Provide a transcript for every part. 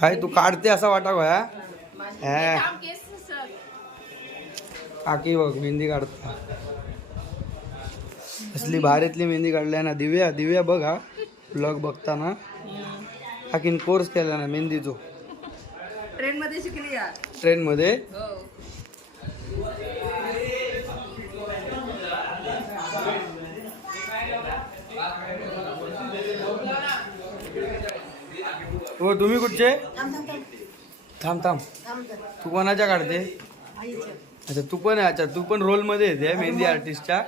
काय तू काढते असा वाटा हे सर. काकी बघ मेहंदी काढता. असली भारीतली मेहंदी काढल्या ना दिव्या दिव्या बघ हा. ब्लॉग बघताना. काकीन कोर्स केला ना मेहंदीचो. ट्रेन मध्ये शिकली ट्रेन मध्ये? हो हो तुम्ही कुठचे? थांब थांब तू कोणाच्या काढते? अच्छा तू पण आहे अच्छा तू पण रोलमध्ये येते मेहंदी आर्टिस्टच्या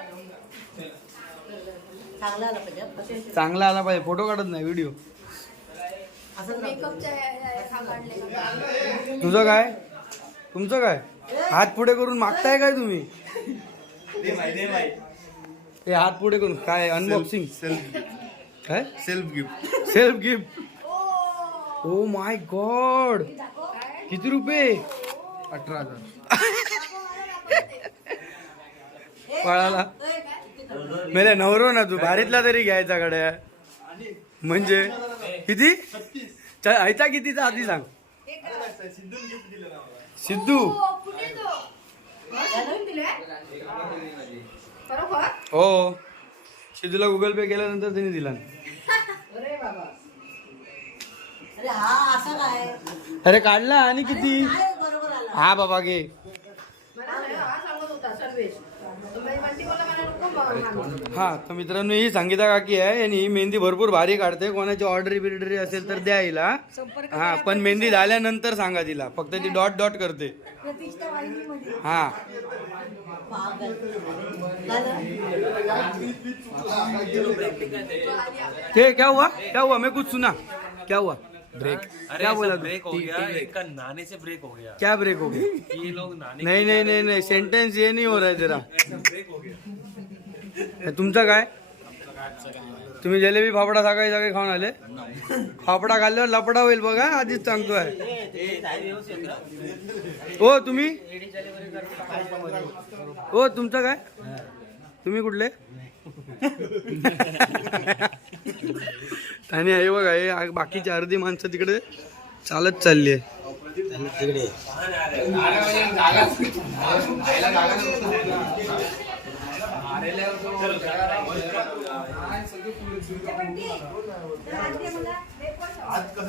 चांगला आला पाहिजे चांगला आला पाहिजे फोटो काढत नाही व्हिडिओ हा तुझं काय? तुमचं काय? हात पुढे करून मागताय काय तुम्ही? हे हात पुढे करून काय अनबॉक्सिंग काय self gift self gift oh my god. किती रुपये? अठरा हजार. पळाला. मेले नवरो ना तू. भारीतला तरी घ्यायचा गड्या. म्हणजे? किती? च- ऐता कितीचा? आधी सांग. सिद्धू. बरोबर हो. सिद्धूला गुगल पे केल्यानंतर त्यांनी दिला अरे हा असं काय? अरे काढला आणि किती? काय बरोबर आला. हा बाबा घे. हा सांगत होता सर्वेश. तुम्ही बंटी बोला मला नको मागू. हा तर मित्रांनो ही संगीता काकी आहे आणि ही मेहंदी भरपूर भारी काढते. कोणाची ऑर्डर बिर्डरी असेल तर द्या हिला. हा पण मेहंदी झाल्यानंतर सांगा तिला. फक्त ती डॉट डॉट करते. प्रतिष्ठा हा? ते क्या हुआ? क्या हुआ? मैं कुछ सुना. क्या हुआ? ब्रेक अरे क्या बोला? ब्रेक हो गया एक का नहाने से ब्रेक हो गया। क्या ब्रेक हो गया? ये लोग नहाने नहीं नहीं नहीं नहीं सेंटेन्स ये नहीं हो रहा है तेरा। ब्रेक हो गया। तुमचं काय? तुम्ही जलेबी फाफडा सकाळी सकाळी खाऊन आले? फाफडा खाल्ल्यावर लपडा होईल बघा आधीच सांगतोय. हो तुम्ही? हो तुमचं काय? तुम्ही कुठले? आणि हे बघा हे बाकीची अर्धी माणसं तिकडे चालत चालली आहे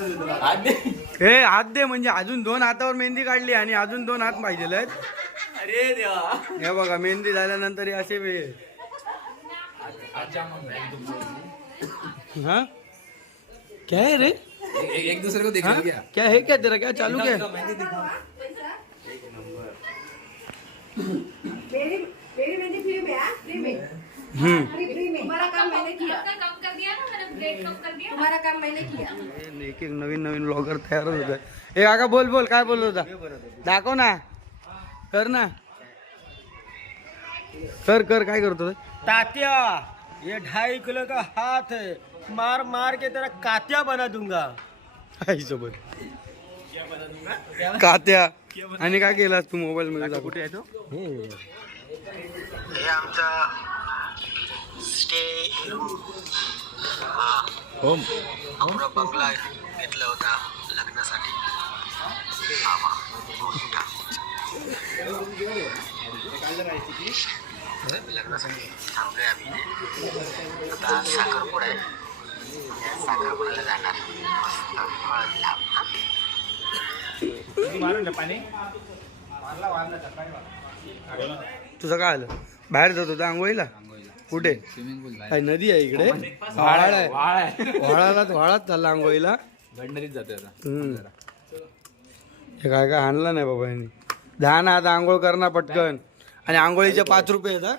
हे हात दे म्हणजे अजून दोन हातावर मेहंदी काढली आणि अजून दोन हात पाहिजे आहेत. अरे देवा. हे बघा मेहंदी झाल्यानंतर हे असे वे हाँ? क्या है रे? एक दूसरे को हाँ? क्या? है क्या तेरा? क्या चालू क्या? मेरी मेरी मेहंदी फ्री में? फ्री में? हम्म। फ्री फ्री में। तुम्हारा काम मैंने किया। कम कर दिया ना मैंने ब्रेक कम कर दिया। तुम्हारा काम मैंने किया। एक एक नवीन नवीन ब्लॉगर तयार होत आहे हे काका बोल बोल काय बोलत होता? दाखव ना। कर ना। कर कर काय करतो तात्या। ये ढाई किलो का हाथ है। मार मार के तेरा कात्या बना दूंगा। आई सोबत कात्या। आणि काय केलास तू मोबाईल मध्ये. कुठे आहे तो? हे आमचा स्टे होम बंगला घेतला होता लग्नासाठी. आवा मोठा लग्नासाठी थांबलोय आम्ही आता साखरपुडा आहे साखरपुड्याला जाणार तुझं काय आलं? बाहेर जात होता आंघोळीला? कुठे? काय नदी आहे इकडे? व्हाळ आहे. व्हाळाला व्हाळात चालला आंघोळीला? गंडरीत जाते आता. हे काय काय आणलं नाही बाबा यांनी. दहा ना आता आंघोळ करणार पटकन. आणि आंघोळीचे पाच रुपये आहेत हा?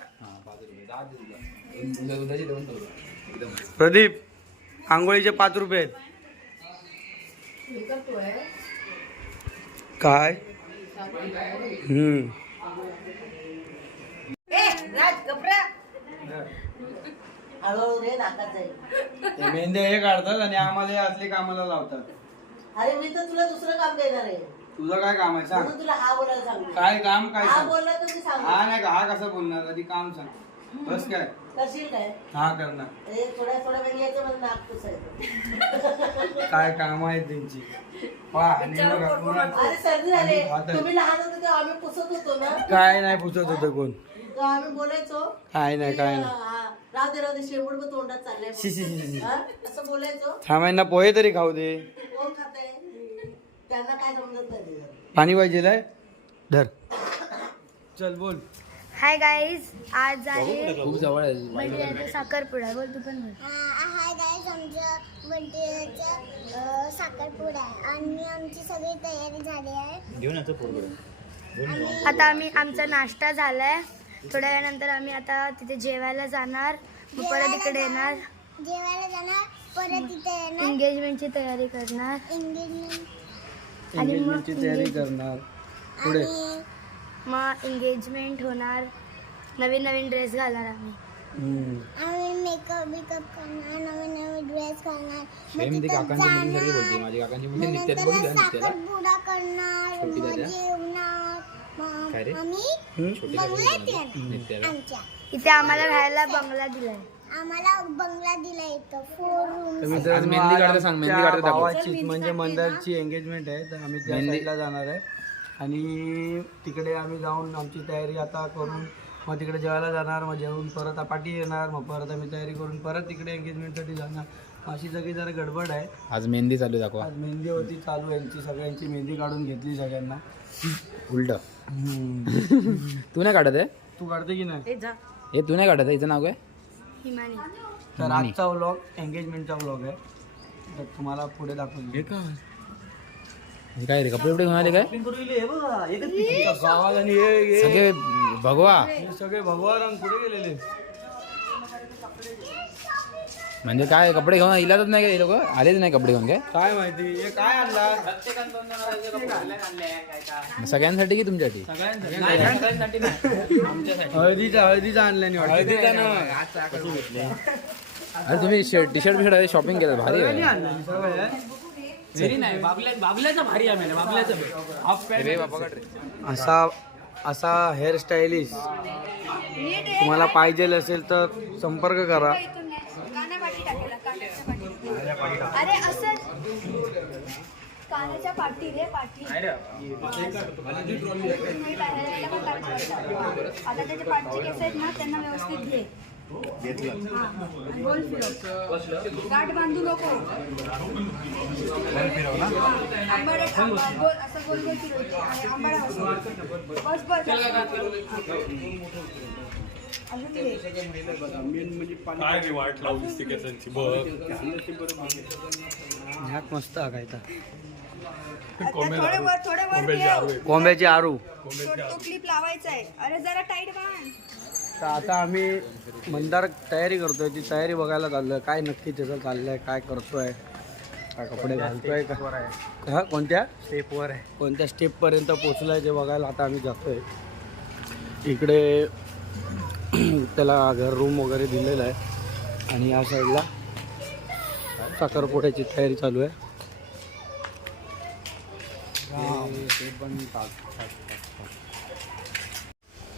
प्रदीप आंघोळीचे पाच रुपये आहेत. काय? हम्म. ए राज गपरा हळूहळू रे नाकात जाईल. ते मेहंदे हे काढतात आणि आम्हाला हे असले कामाला लावतात. अरे मी तर तुला दुसरं काम देणार आहे. तुझं काय काम आहे? सांग. म्हणून तुला हा बोलायला सांगते काय काम काय हा सांग? बोलला तर मी सांगू हा नाही का? हा कसं बोलणार? आधी काम सांग. बस काय? करशील काय? हा करणार. हे थोड्या थोड्या वेळ यायचं मला नाक पुसायचं काय काम आहेत त्यांची? पहा, आणि बघा, पुन्हा- अरे सर्दी झाली. आता- तुम्ही लहान होते तेव्हा आम्ही पुसत होतो ना? काय नाही पुसत होतं कोण? तेव्हा आम्ही बोलायचो. काय नाही काय नाही. हा, राहू दे राहू दे शेवट पण तोंडात चाललंय शी, शी, शी, शी. हा? असं बोलायचो. थांबायना पोहे तरी खाऊ दे. त्यांना काय समजत नाही ते. पाणी पाहिजे आहे? धर. चल बोल. हाय गाईज आज आहे खूप जवळ आहे. म्हणजे साखरपुडा बोल तू पण बोल. हाय गाईज आमच्या साखरपुडा आहे. आणि आमची सगळी तयारी झाली आहे. आता आम्ही आमचा नाश्ता झालाय. थोड्या वेळानंतर आम्ही आता तिथे जेवायला जाणार. मग परत इकडे येणार. जेवायला जाणार परत इथे येणार. एंगेजमेंटची तयारी करणार. एंगेजमेंट एंगेजमेंटची तयारी करणार. पुढे. आणि मग एंगेजमेंट होणार. नवीन नवीन ड्रेस घालणार आम्ही. हम्म. आम्ही मेकअप बिकअप करणार नवीन नवीन ड्रेस घालणार. सेम ती बोलते काकांची बघितलं साखरपुडा करणार छोटी मग दादा? जेवणार. मग काय रे? आम्ही छोटी बंगल्यात येणार नित्याला. आमच्या. इथे आम्हाला राहायला बंगला दिलाय. आम्हाला बंगला दिला इथं. फोर रूम तर मित्रांनो, आज मेहंदी काढता सांग, मेहंदी आमच्या काढता दाखव. भावाची म्हणजे मंदारची एंगेजमेंट आहे तर आम्ही त्या मेहंदी. साईडला जाणार आहे. आणि तिकडे आम्ही जाऊन आमची तयारी आता करून मग तिकडे जेवायला जाणार मग जेवून परत पाठी येणार मग परत आम्ही तयारी करून परत तिकडे एंगेजमेंटसाठी जाणार. अशी सगळी जरा गडबड आहे. आज मेहंदी चालू दाखवा. आज मेहंदी होती चालू यांची सगळ्यांची मेहंदी काढून घेतली सगळ्यांना. उलट. तू नाही काढत आहे? तू काढते की नाही? हे तू नाही काढत आहे? हिचं नाव काय? हिमानी तर आजचा व्लॉग एंगेजमेंटचा व्लॉग आहे. तर तुम्हाला पुढे हे काय रे कपडे घेऊन आले काय? गावात आणि हे- हे- सगळे भगवा. हे सगळे भगवान कुठे गेलेले. म्हणजे काय कपडे घेऊन इलाजच नाही काय लोक? आलेच नाही कपडे घेऊन काय? काय माहिती? हे काय आणला? सगळ्यांसाठी की तुमच्यासाठी? हळदीचा हळदीचा आणल्याने हळदीचा अरे तुम्ही shirt T shirt bush shirt shopping केलं भारी. असा असा हेअर स्टायलिश तुम्हाला पाहिजे असेल तर संपर्क करा. पाठी रे पाठी. आता त्याच्या पाठचे केस आहेत ना त्यांना व्यवस्थित घे. हा. गाठ बांधू नको. आंबाडे आंबा- गोल असं गोल गोल फिरवायचं. आणि आंबाडा असं. बस बस. अजून घे. ह्यात मस्त आगायचा थोडे वर थोडे वर ठेव. कोंब्याची आरू तो क्लिप लावायचा आहे. अरे जरा टाईट बांध तर आता आम्ही मंदार तयारी करतोय. ती तयारी बघायला चाललोय. काय नक्की त्याचं चाललंय काय करतोय काय कपडे घालतोय का हा कोणत्या? स्टेपवर आहे. कोणत्या स्टेपपर्यंत पोचलाय ते बघायला आता आम्ही जातोय. इकडे त्याला घर रूम वगैरे दिलेलं आहे. आणि या साईडला साखरपुड्याची तयारी चालू आहे. ते पण टाक- टाक- टाक- टाक.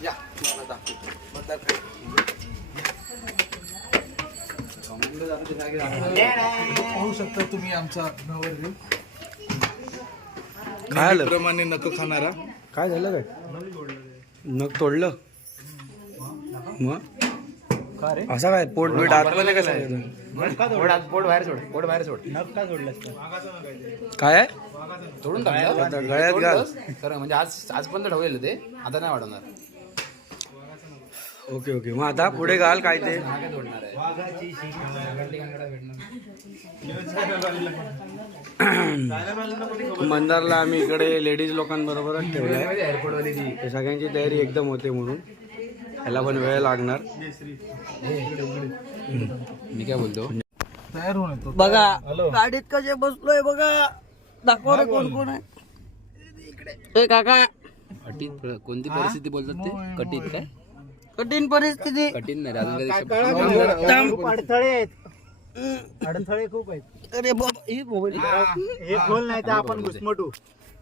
या मला दाखव. पाहू शकता तुम्ही आमचा नवरदेव. काय आलं प्रमाणे नक खाणारा. काय झालं काय? नख तोडलं? मग? का रे? असं काय? पोट बीट आतमध्ये कसं? पोट आत- पोट बाहेर सोड. पोट बाहेर सोड. काय? आहे? तोडून टाकलं गळ्यात घाल. खरं म्हणजे आज आजपर्यंत ठेवलेलं ते. आता नाही वाढवणार. Okay okay. मग आता पुढे घाल काय ते. काय तोडणार आहे. मंदारला आम्ही इकडे लेडीज लोकांबरोबरच ठेवलंय. एअरपोर्ट वाली ती ते सगळ्यांची तयारी एकदम होते म्हणून. त्याला पण वेळ लागणार. मी काय बोलतो? तयार होऊन बघा गाडीत कसे बसलोय बघा. दाखवा रे कोण कोण आहे. ए काका. अटीत कोणती परिस्थिती बोलतात ते? कटीत काय? कठीण परिस्थिती. कठीण नाही रे, अजून काही शब्द- अडथळे आहेत. अडथळे खूप आहेत. अरे बाबा ही मोबाईल हे खोल नाही तर आपण घुसमटू.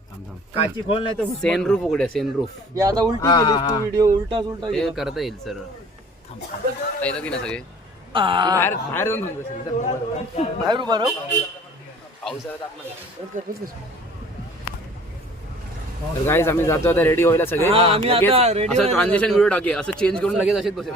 थांब, थांब. काची खोल नाही तर सेन रूफ उघड्या सेन रूफ. हे आता उलटी गेलीस तू व्हिडिओ उलटाच उलटा ते गेला. करता येईल सर. आता येतात की ना सगळे? बाहेर बाहेर जाऊन. बाहेर उभा राहू. तर गाईज आम्ही जातो आता रेडी व्हायला सगळे. आम्ही लगेच असं ट्रान्झेक्शन व्हिडिओ टाके असं चेंज करून लगेच असेच बसेल.